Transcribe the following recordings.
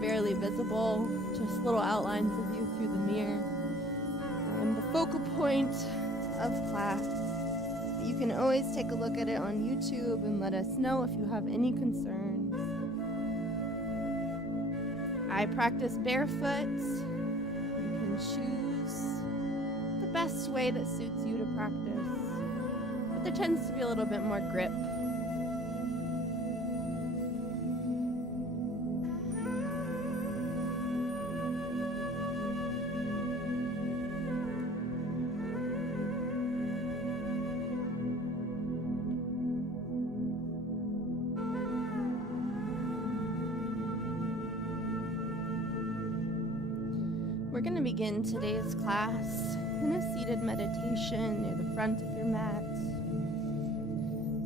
barely visible, just little outlines of you through the mirror. I am the focal point of class. You can always take a look at it on YouTube and let us know if you have any concerns. I practice barefoot. You can choose the best way that suits you to practice, but there tends to be a little bit more grip. We're going to begin today's class in a seated meditation near the front of your mat.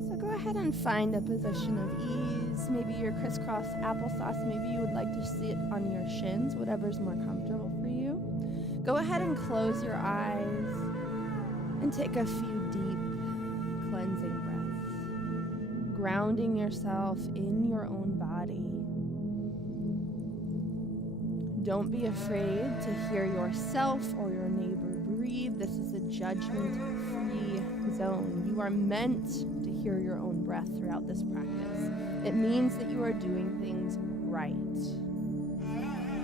So go ahead and find a position of ease. Maybe your crisscross applesauce. Maybe you would like to sit on your shins, whatever's more comfortable for you. Go ahead and close your eyes and take a few deep cleansing breaths, grounding yourself in your own body. Don't be afraid to hear yourself or your neighbor breathe. This is a judgment-free zone. You are meant to hear your own breath throughout this practice. It means that you are doing things right.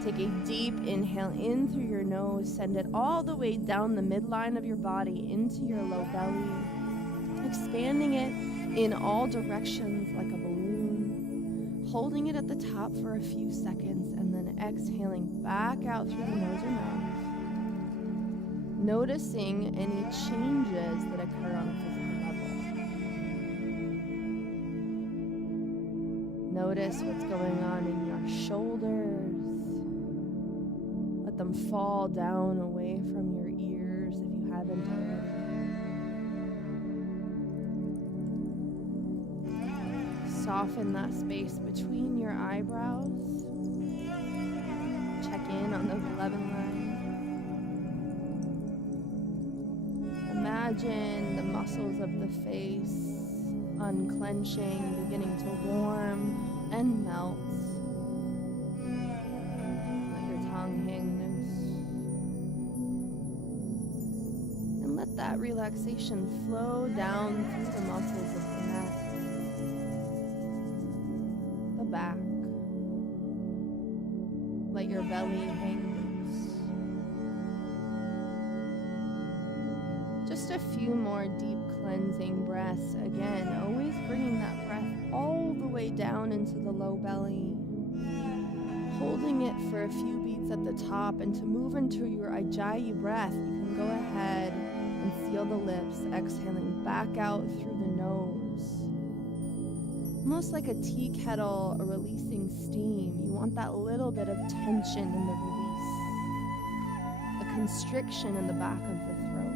Take a deep inhale in through your nose. Send it all the way down the midline of your body into your low belly, expanding it in all directions like a balloon, holding it at the top for a few seconds, and then exhaling back out through the nose or mouth, noticing any changes that occur on a physical level. Notice what's going on in your shoulders. Let them fall down away from your ears if you haven't already. Soften that space between your eyebrows. Check in on the 11 line. Imagine the muscles of the face unclenching, beginning to warm and melt. Let your tongue hang loose. And let that relaxation flow down through the muscles of the neck, the back. Let your belly hang loose. Just a few more deep cleansing breaths. Again, always bringing that breath all the way down into the low belly. Holding it for a few beats at the top, and to move into your Ujjayi breath, you can go ahead and seal the lips, exhaling back out through the nose. Almost like a tea kettle releasing steam. You want that little bit of tension in the release, a constriction in the back of the throat.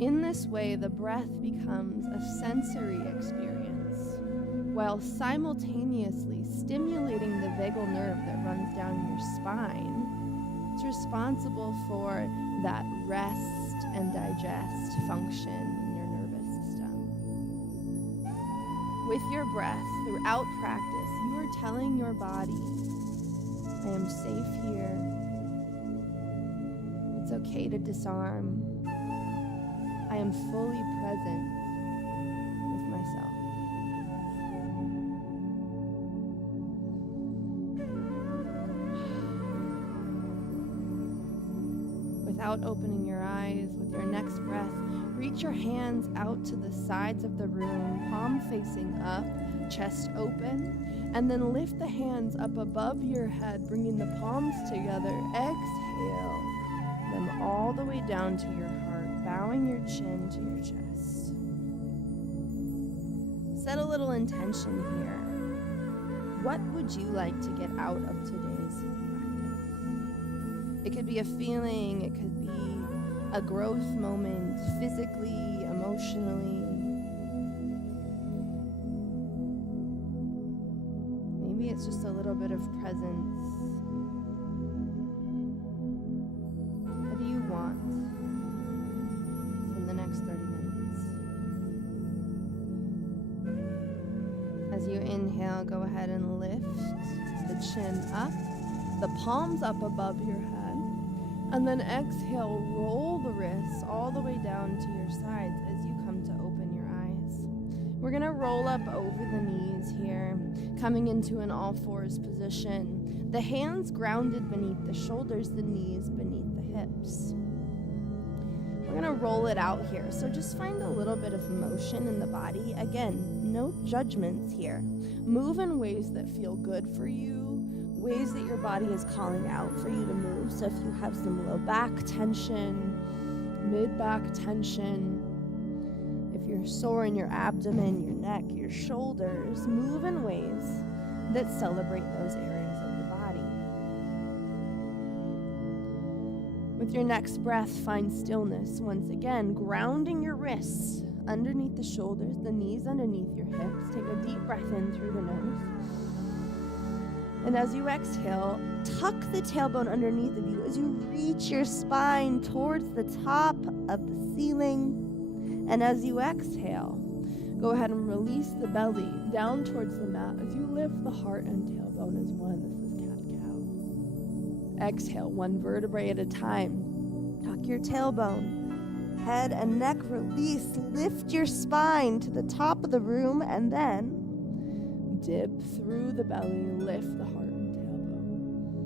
In this way, the breath becomes a sensory experience, while simultaneously stimulating the vagal nerve that runs down your spine. It's responsible for that rest and digest function. With your breath, throughout practice, you are telling your body, I am safe here. It's okay to disarm. I am fully present with myself. Without opening your eyes, with your next breath, reach your hands out to the sides of the room, palm facing up, chest open, and then lift the hands up above your head, bringing the palms together. Exhale them all the way down to your heart, bowing your chin to your chest. Set a little intention here. What would you like to get out of today's practice? It could be a feeling, it could be a growth moment, physically, emotionally. Maybe it's just a little bit of presence. What do you want from the next 30 minutes? As you inhale, go ahead and lift the chin up, the palms up above your head, and then exhale, roll the wrists all the way down to your sides as you come to open your eyes. We're gonna roll up over the knees here, coming into an all fours position. The hands grounded beneath the shoulders, the knees beneath the hips. We're gonna roll it out here, so just find a little bit of motion in the body. Again, no judgments here. Move in ways that feel good for you, ways that your body is calling out for you to move. So if you have some low back tension, mid-back tension, if you're sore in your abdomen, your neck, your shoulders, move in ways that celebrate those areas of the body. With your next breath, find stillness. Once again, grounding your wrists underneath the shoulders, the knees underneath your hips. Take a deep breath in through the nose. And as you exhale, tuck the tailbone underneath of you as you reach your spine towards the top of the ceiling. And as you exhale, go ahead and release the belly down towards the mat as you lift the heart and tailbone as one. This is cat-cow. Exhale, one vertebrae at a time. Tuck your tailbone, head and neck release. Lift your spine to the top of the room and then dip through the belly, lift the heart and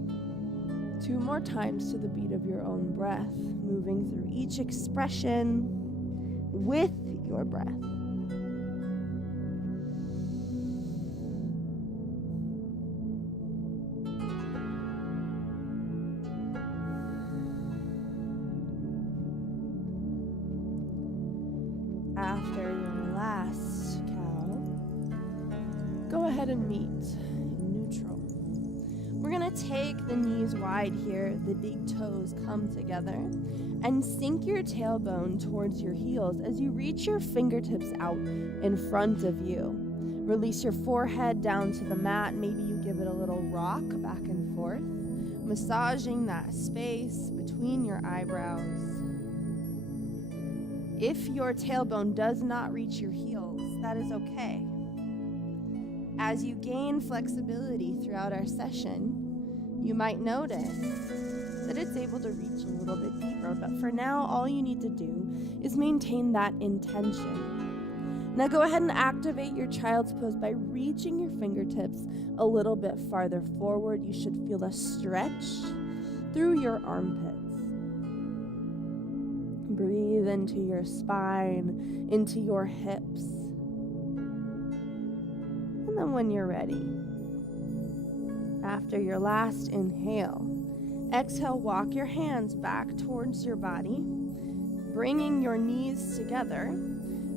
tailbone. 2 more times to the beat of your own breath, moving through each expression with your breath. After your last cow, go ahead and meet in neutral. We're gonna take the knees wide here, the big toes come together, and sink your tailbone towards your heels as you reach your fingertips out in front of you. Release your forehead down to the mat. Maybe you give it a little rock back and forth, massaging that space between your eyebrows. If your tailbone does not reach your heels, that is okay. As you gain flexibility throughout our session, you might notice that it's able to reach a little bit deeper, but for now, all you need to do is maintain that intention. Now go ahead and activate your child's pose by reaching your fingertips a little bit farther forward. You should feel a stretch through your armpits. Breathe into your spine, into your hips. And then when you're ready, after your last inhale, exhale, walk your hands back towards your body, bringing your knees together.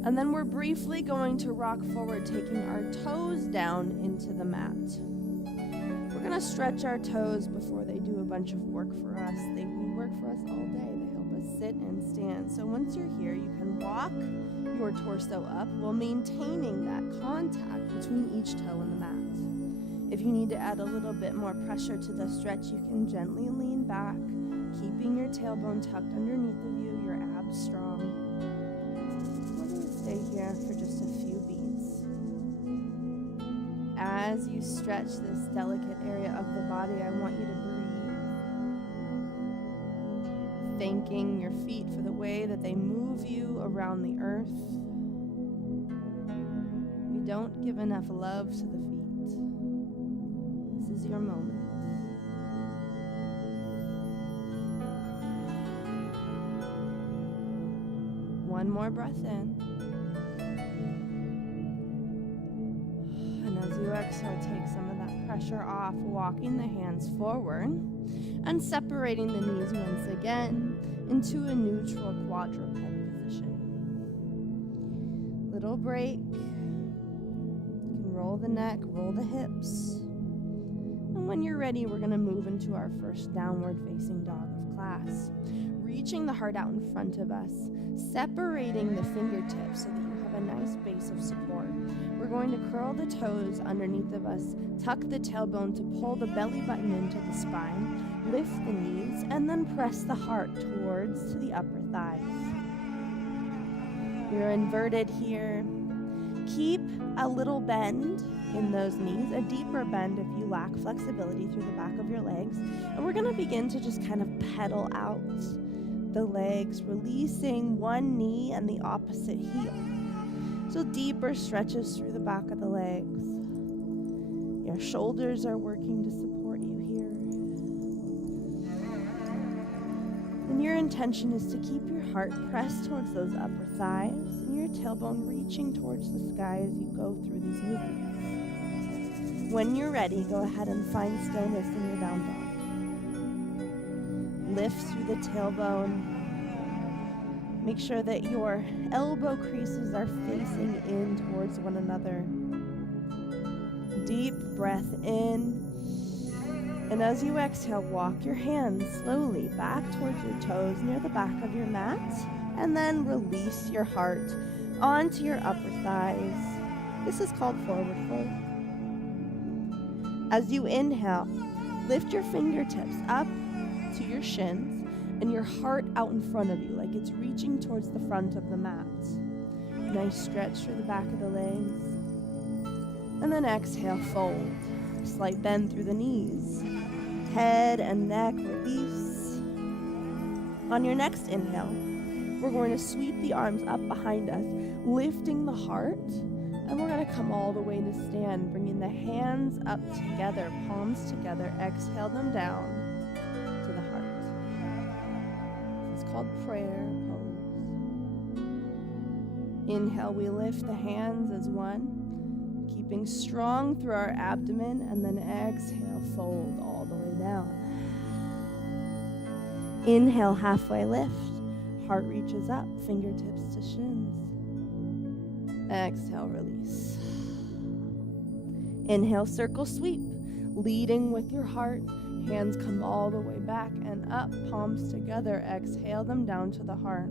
And then we're briefly going to rock forward, taking our toes down into the mat. We're gonna stretch our toes before they do a bunch of work for us. They work for us all day. They help us sit and stand. So once you're here, you can walk your torso up while maintaining that contact between each toe and the mat. If you need to add a little bit more pressure to the stretch, you can gently lean back, keeping your tailbone tucked underneath of you, your abs strong. We're going to stay here for just a few beats. As you stretch this delicate area of the body, I want you to breathe, thanking your feet for the way that they move you around the earth. We don't give enough love to the feet. This is your moment. One more breath in. And as you exhale, take some of that pressure off, walking the hands forward and separating the knees once again into a neutral quadruped position. Little break. You can roll the neck, roll the hips. And when you're ready, we're going to move into our first downward facing dog of class. Reaching the heart out in front of us, separating the fingertips so that you have a nice base of support. We're going to curl the toes underneath of us, tuck the tailbone to pull the belly button into the spine, lift the knees, and then press the heart towards to the upper thighs. You're inverted here. Keep a little bend in those knees, a deeper bend if you lack flexibility through the back of your legs. And we're going to begin to just kind of pedal out the legs, releasing one knee and the opposite heel. So deeper stretches through the back of the legs. Your shoulders are working to support you here. And your intention is to keep your heart pressed towards those upper thighs and your tailbone reaching towards the sky as you go through these movements. When you're ready, go ahead and find stillness in your down dog. Lift through the tailbone. Make sure that your elbow creases are facing in towards one another. Deep breath in. And as you exhale, walk your hands slowly back towards your toes near the back of your mat. And then release your heart onto your upper thighs. This is called forward fold. As you inhale, lift your fingertips up to your shins and your heart out in front of you, like it's reaching towards the front of the mat. Nice stretch through the back of the legs. And then exhale, fold. Slight bend through the knees. Head and neck release. On your next inhale, we're going to sweep the arms up behind us, lifting the heart. And we're going to come all the way to stand, bringing the hands up together, palms together. Exhale them down to the heart. It's called prayer pose. Inhale, we lift the hands as one, keeping strong through our abdomen, and then exhale, fold all the way down. Inhale, halfway lift. Heart reaches up, fingertips to shins. Exhale, release. Inhale, circle sweep, leading with your heart. Hands come all the way back and up, palms together. Exhale them down to the heart.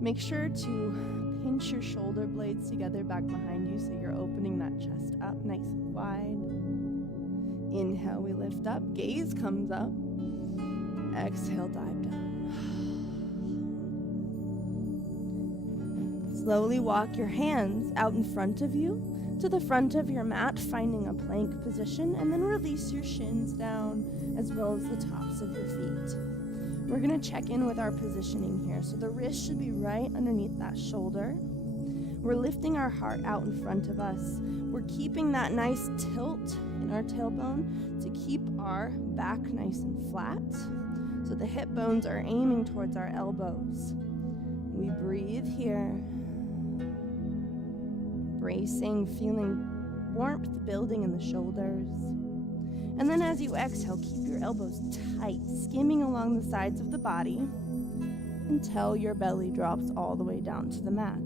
Make sure to pinch your shoulder blades together back behind you so you're opening that chest up nice and wide. Inhale, we lift up, gaze comes up. Exhale, dive down. Slowly walk your hands out in front of you to the front of your mat, finding a plank position, and then release your shins down as well as the tops of your feet. We're going to check in with our positioning here. So the wrist should be right underneath that shoulder. We're lifting our heart out in front of us. We're keeping that nice tilt in our tailbone to keep our back nice and flat. So the hip bones are aiming towards our elbows. We breathe here. Bracing, feeling warmth building in the shoulders. And then as you exhale, keep your elbows tight, skimming along the sides of the body until your belly drops all the way down to the mat.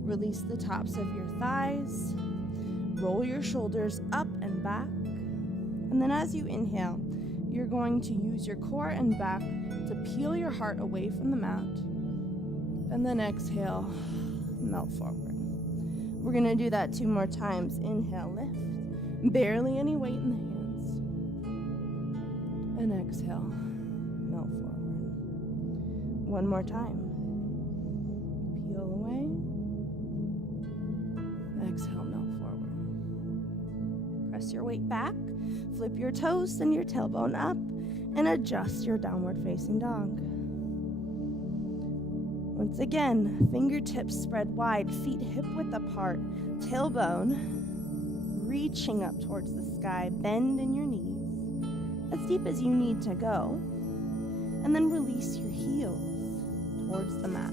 Release the tops of your thighs. Roll your shoulders up and back. And then as you inhale, you're going to use your core and back to peel your heart away from the mat. And then exhale, melt forward. We're going to do that 2 more times. Inhale, lift. Barely any weight in the hands. And exhale, melt forward. 1 more time. Peel away. Exhale, melt forward. Press your weight back. Flip your toes, send your tailbone up, and adjust your downward facing dog. Once again, fingertips spread wide, feet hip-width apart, tailbone reaching up towards the sky, bend in your knees, as deep as you need to go, and then release your heels towards the mat,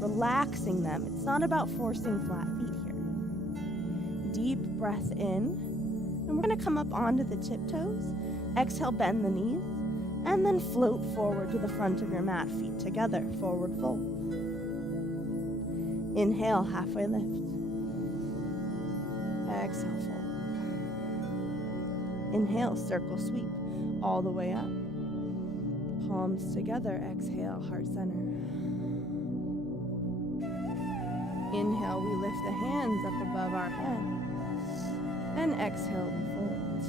relaxing them. It's not about forcing flat feet here. Deep breath in, and we're going to come up onto the tiptoes. Exhale, bend the knees, and then float forward to the front of your mat, feet together, forward fold. Inhale, halfway lift. Exhale, fold. Inhale, circle sweep, all the way up. Palms together, exhale, heart center. Inhale, we lift the hands up above our head. And exhale, we fold.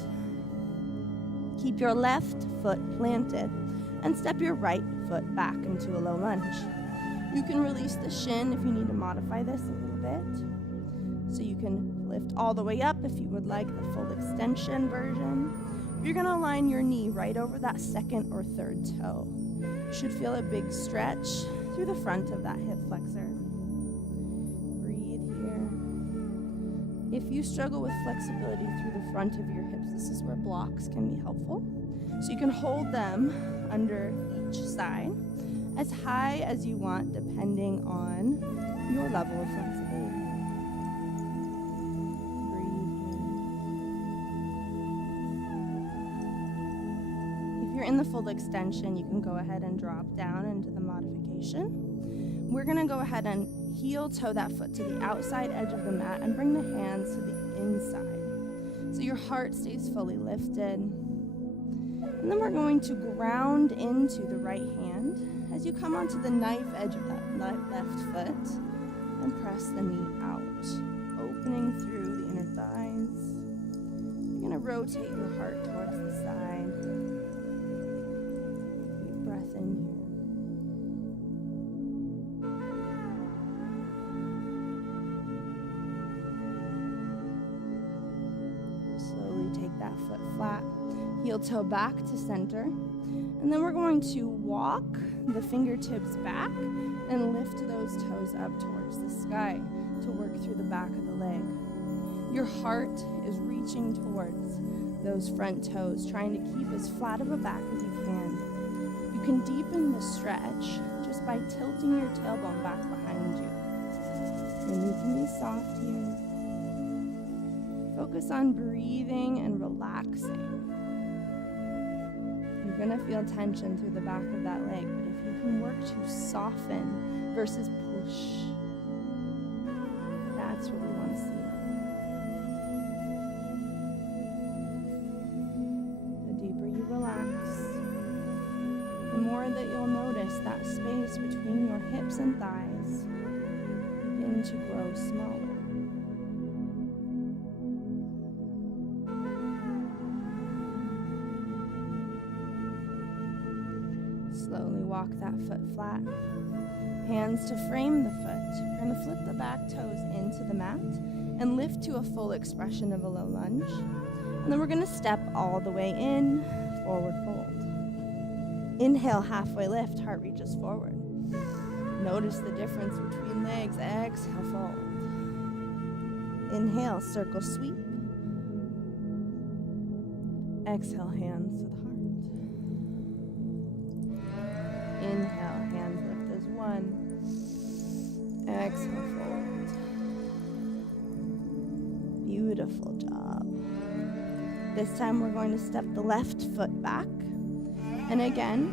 Keep your left foot planted and step your right foot back into a low lunge. You can release the shin if you need to modify this a little bit. So you can Lift all the way up if you would like the full extension version. You're going to line your knee right over that second or third toe. You should feel a big stretch through the front of that hip flexor. Breathe here. If you struggle with flexibility through the front of your hips, this is where blocks can be helpful. So you can hold them under each side as high as you want, depending on your level of flexibility. If you're in the full extension, you can go ahead and drop down into the modification. We're going to go ahead and heel toe that foot to the outside edge of the mat and bring the hands to the inside. So your heart stays fully lifted. And then we're going to ground into the right hand as you come onto the knife edge of that left foot and press the knee out, opening through the inner thighs. You're going to rotate your heart towards the side. Deep breath in here. Slowly take that foot flat. Heel toe back to center. And then we're going to walk the fingertips back and lift those toes up towards the sky to work through the back of the leg. Your heart is reaching towards those front toes, trying to keep as flat of a back as you can. You can deepen the stretch just by tilting your tailbone back behind you. Your knee can be soft here. Focus on breathing and relaxing. You're going to feel tension through the back of that leg, but if you can work to soften versus push, that's what we want to see. The deeper you relax, the more that you'll notice that space between your hips and thighs begin to grow smaller. Slowly walk that foot flat. Hands to frame the foot. We're going to flip the back toes into the mat and lift to a full expression of a low lunge. And then we're going to step all the way in, forward fold. Inhale, halfway lift, heart reaches forward. Notice the difference between legs. Exhale, fold. Inhale, circle sweep. Exhale, hands to the heart. Inhale, hands lift as one. Exhale, fold. Beautiful job. This time we're going to step the left foot back. And again,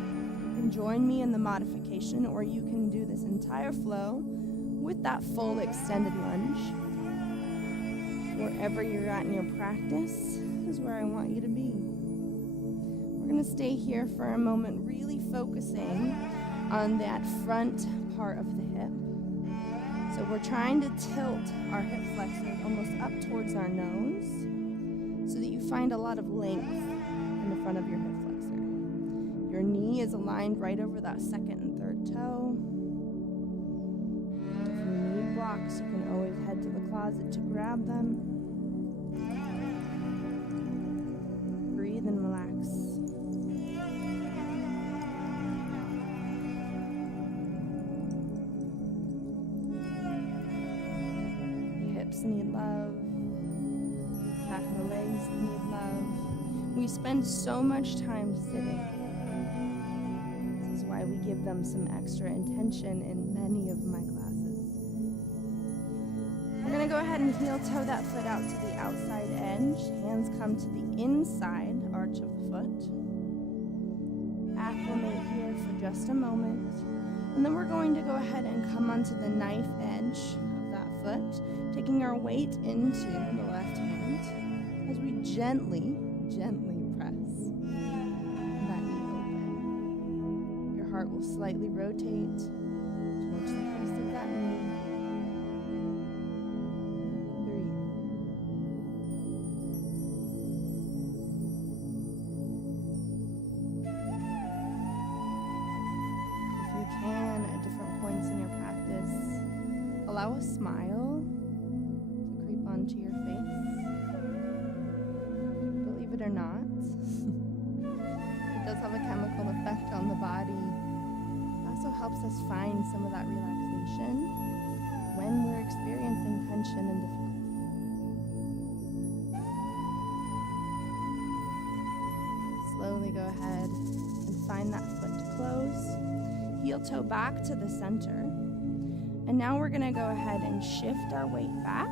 you can join me in the modification, or you can do this entire flow with that full extended lunge. Wherever you're at in your practice is where I want you to be. We're going to stay here for a moment, really focusing on that front part of the hip. So we're trying to tilt our hip flexors almost up towards our nose so that you find a lot of length in the front of your hip flexor. Your knee is aligned right over that second and third toe. If you need blocks, you can always head to the closet to grab them. Breathe and relax. Need love. Back of the legs need love. We spend so much time sitting. This is why we give them some extra intention in many of my classes. We're going to go ahead and heel toe that foot out to the outside edge. Hands come to the inside arch of the foot. Acclimate here for just a moment. And then we're going to go ahead and come onto the knife edge of that foot, taking our weight into the left hand as we gently press that knee open. Your heart will slightly rotate towards the crease of that knee. Breathe. If you can, at different points in your practice, allow a smile onto your face. or not. It does have a chemical effect on the body. It also helps us find some of that relaxation when we're experiencing tension and difficulty. Slowly go ahead and find that foot to close. Heel toe back to the center. And now we're going to go ahead and shift our weight back,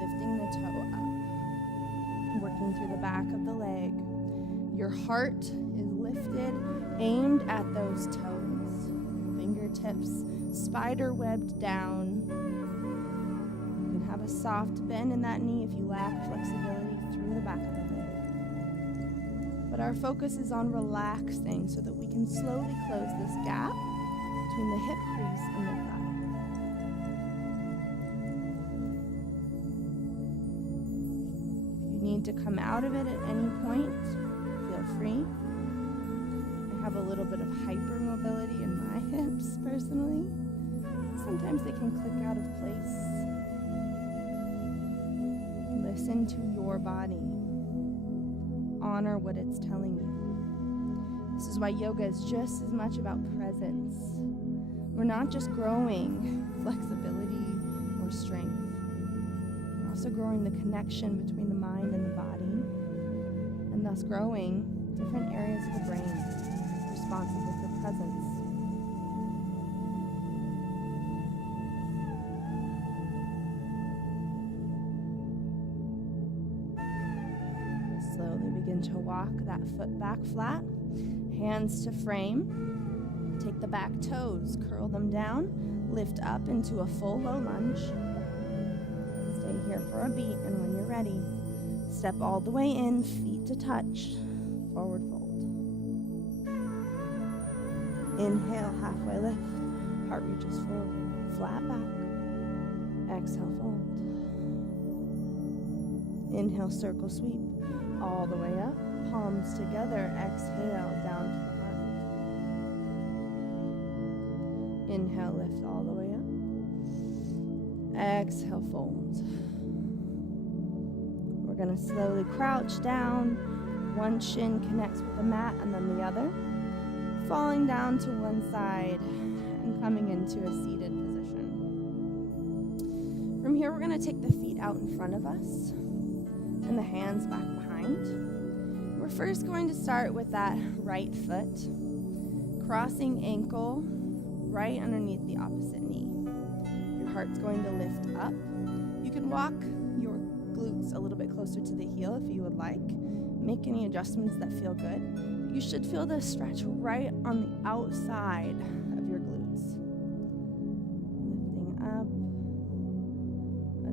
lifting the toe up, working through the back of the leg. Your heart is lifted, aimed at those toes. Fingertips spider webbed down. You can have a soft bend in that knee if you lack flexibility through the back of the leg. But our focus is on relaxing so that we can slowly close this gap between the hip crease and the thigh. Need to come out of it at any point, feel free. I have a little bit of hypermobility in my hips personally. Sometimes they can click out of place. Listen to your body. Honor what it's telling you. This is why yoga is just as much about presence. We're not just growing flexibility or strength. Also growing the connection between the mind and the body, and thus growing different areas of the brain responsible for presence. Slowly begin to walk that foot back flat, hands to frame. Take the back toes, curl them down, lift up into a full low lunge. Stay here for a beat, and when you're ready, step all the way in, feet to touch, forward fold. Inhale, halfway lift, heart reaches forward, flat back. Exhale, fold. Inhale, circle sweep, all the way up, palms together, exhale, down to the front. Inhale, lift all the way up. Exhale, fold. We're going to slowly crouch down. One shin connects with the mat and then the other. Falling down to one side and coming into a seated position. From here, we're going to take the feet out in front of us and the hands back behind. We're first going to start with that right foot, crossing ankle right underneath the opposite knee. Heart's going to lift up. You can walk your glutes a little bit closer to the heel if you would like. Make any adjustments that feel good. You should feel the stretch right on the outside of your glutes. Lifting up,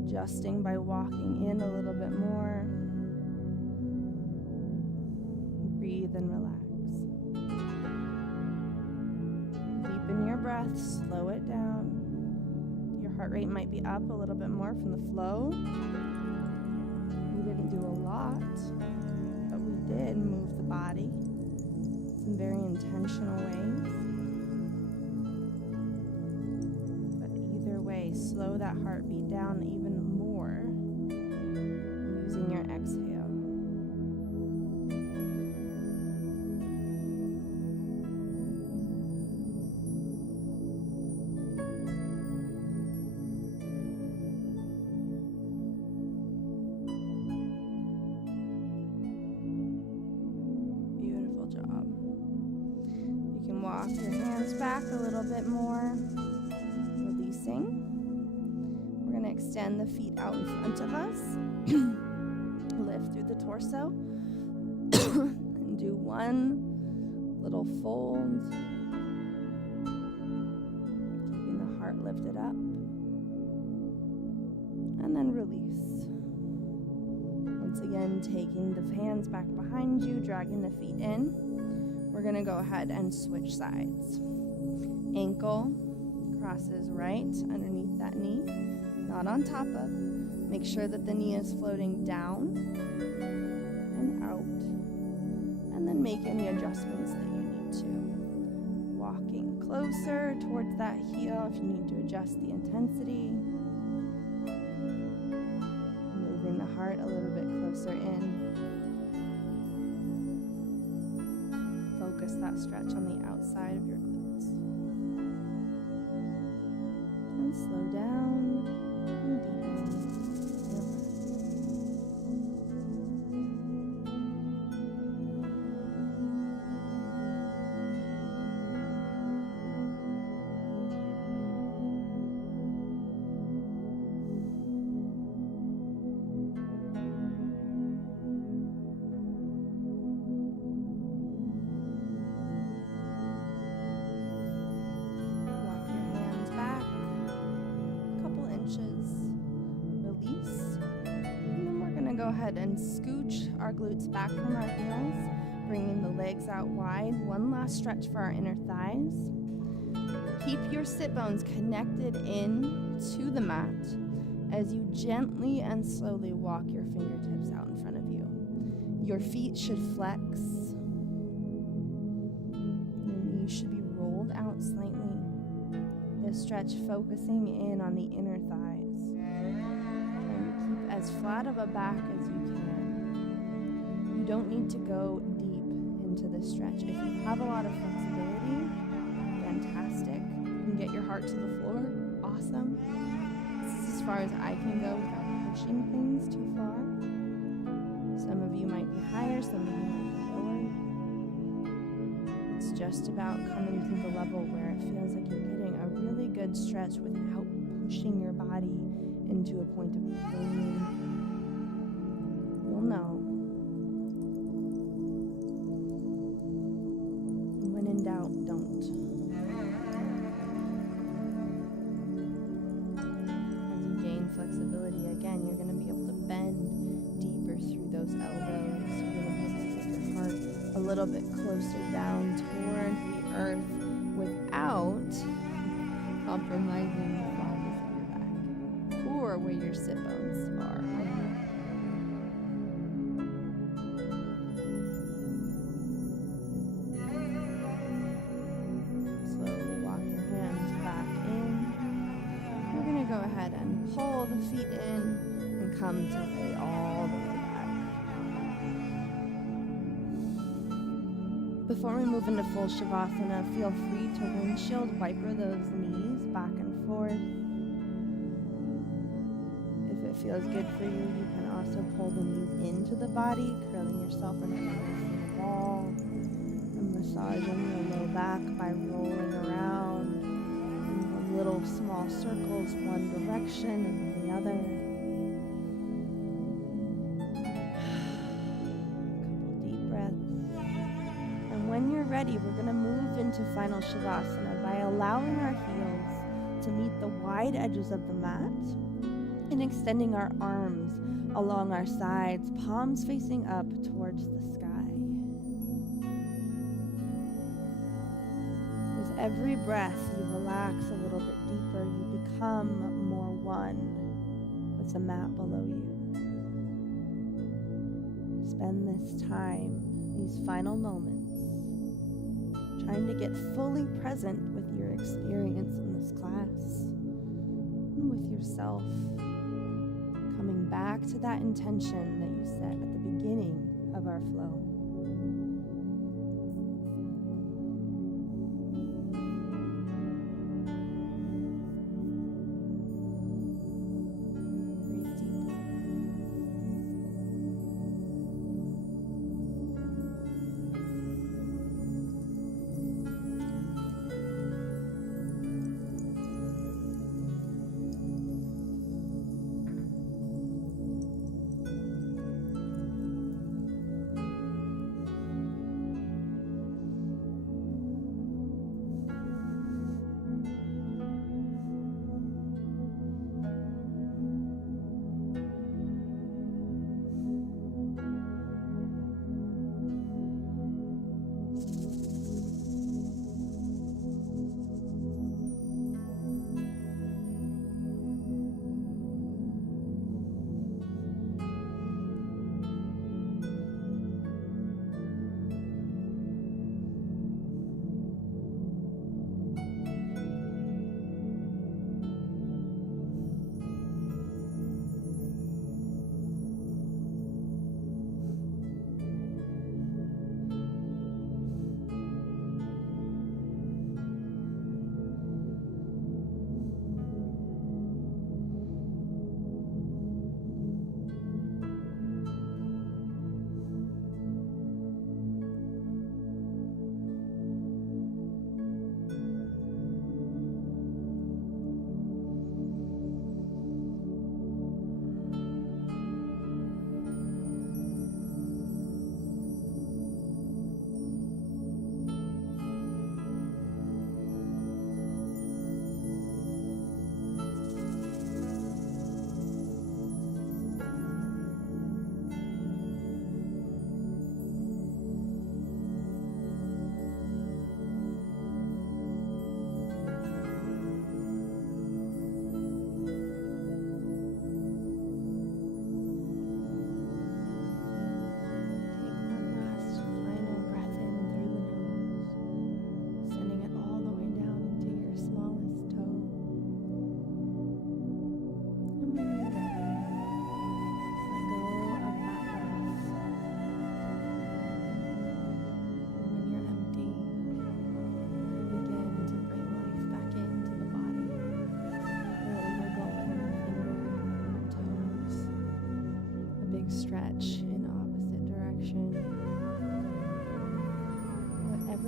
adjusting by walking in a little bit more. Breathe and relax. Deepen your breath, slow it down. Heart rate might be up a little bit more from the flow. We didn't do a lot, but we did move the body in very intentional ways. But either way, slow that heartbeat down even more using your exhale. Walk your hands back a little bit more, releasing. We're going to extend the feet out in front of us, lift through the torso, and do one little fold, keeping the heart lifted up, and then release. Once again, taking the hands back behind you, dragging the feet in. We're going to go ahead and switch sides. Ankle crosses right underneath that knee, not on top of. Make sure that the knee is floating down and out. And then make any adjustments that you need to. Walking closer towards that heel if you need to adjust the intensity. Moving the heart a little bit closer in. notice that stretch on the outside of your glutes. And slow down and deepen your breath. Go ahead and scooch our glutes back from our heels, bringing the legs out wide. One last stretch for our inner thighs. Keep your sit bones connected in to the mat as you gently and slowly walk your fingertips out in front of you. Your feet should flex. Your knees should be rolled out slightly. This stretch focusing in on the inner thighs. As flat of a back as you can. You don't need to go deep into this stretch. If you have a lot of flexibility, fantastic. You can get your heart to the floor, awesome. This is as far as I can go without pushing things too far. Some of you might be higher, some of you might be lower. It's just about coming to the level where it feels like you're getting a really good stretch without pushing your body into a point of pain. You'll know. When in doubt, don't. As you gain flexibility, again, you're going to be able to bend deeper through those elbows. You're going to be able to get your heart a little bit closer down toward the earth without compromising the flatness of your back or where your sit bones are. Slowly walk your hands back in. We're going to go ahead and pull the feet in and come to lay all the way back. Before we move into full Shavasana, feel free to windshield wiper those knees back and forth. If it feels good for you, you can also pull the knees into the body, curling yourself into a nice ball, and massaging your low back by rolling around in little small circles, one direction and the other. When you're ready, we're going to move into final Shavasana by allowing our heels to meet the wide edges of the mat and extending our arms along our sides, palms facing up towards the sky. With every breath, you relax a little bit deeper. You become more one with the mat below you. Spend this time, these final moments, trying to get fully present with your experience in this class and with yourself, coming back to that intention that you set at the beginning of our flow.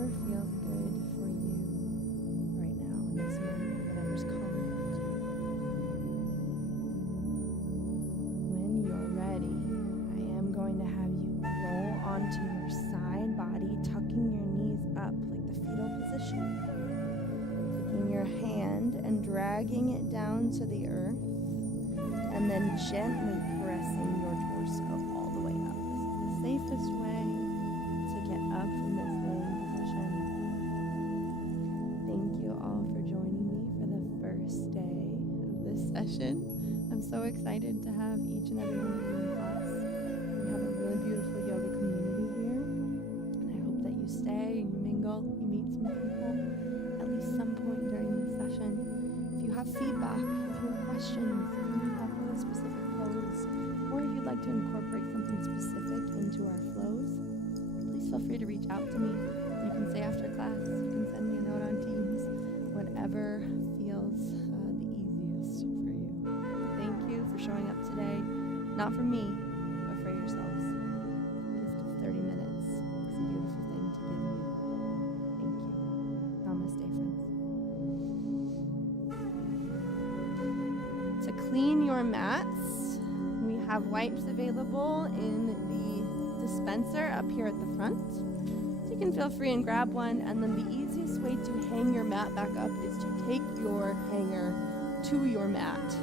whatever feels good for you right now in this moment, whatever's calming to you. When you're ready, I am going to have you roll onto your side body, tucking your knees up like the fetal position. Taking your hand and dragging it down to the earth, and then gently pressing your torso all the way up. This is the safest way to get up from this laying position. Thank you all for joining me for the first day of this session. I'm so excited to have each and every one of you in class. We have a really beautiful yoga community here, and I hope that you stay and you mingle, you meet some people at least some point during this session. If you have feedback, if you have questions, if you need help with a specific pose, or if you'd like to incorporate something specific into our flows, please feel free to reach out to me. You can say after class, you can send me a note on Teams, whatever feels the easiest for you. Thank you for showing up today, not for me, but for yourselves. The gift of 30 minutes is a beautiful thing to give you. Thank you. Namaste, friends. To clean your mats, we have wipes available in the dispenser up here at the front. So you can feel free and grab one, and then the easiest way to hang your mat back up is to take your hanger to your mat,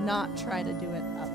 not try to do it up.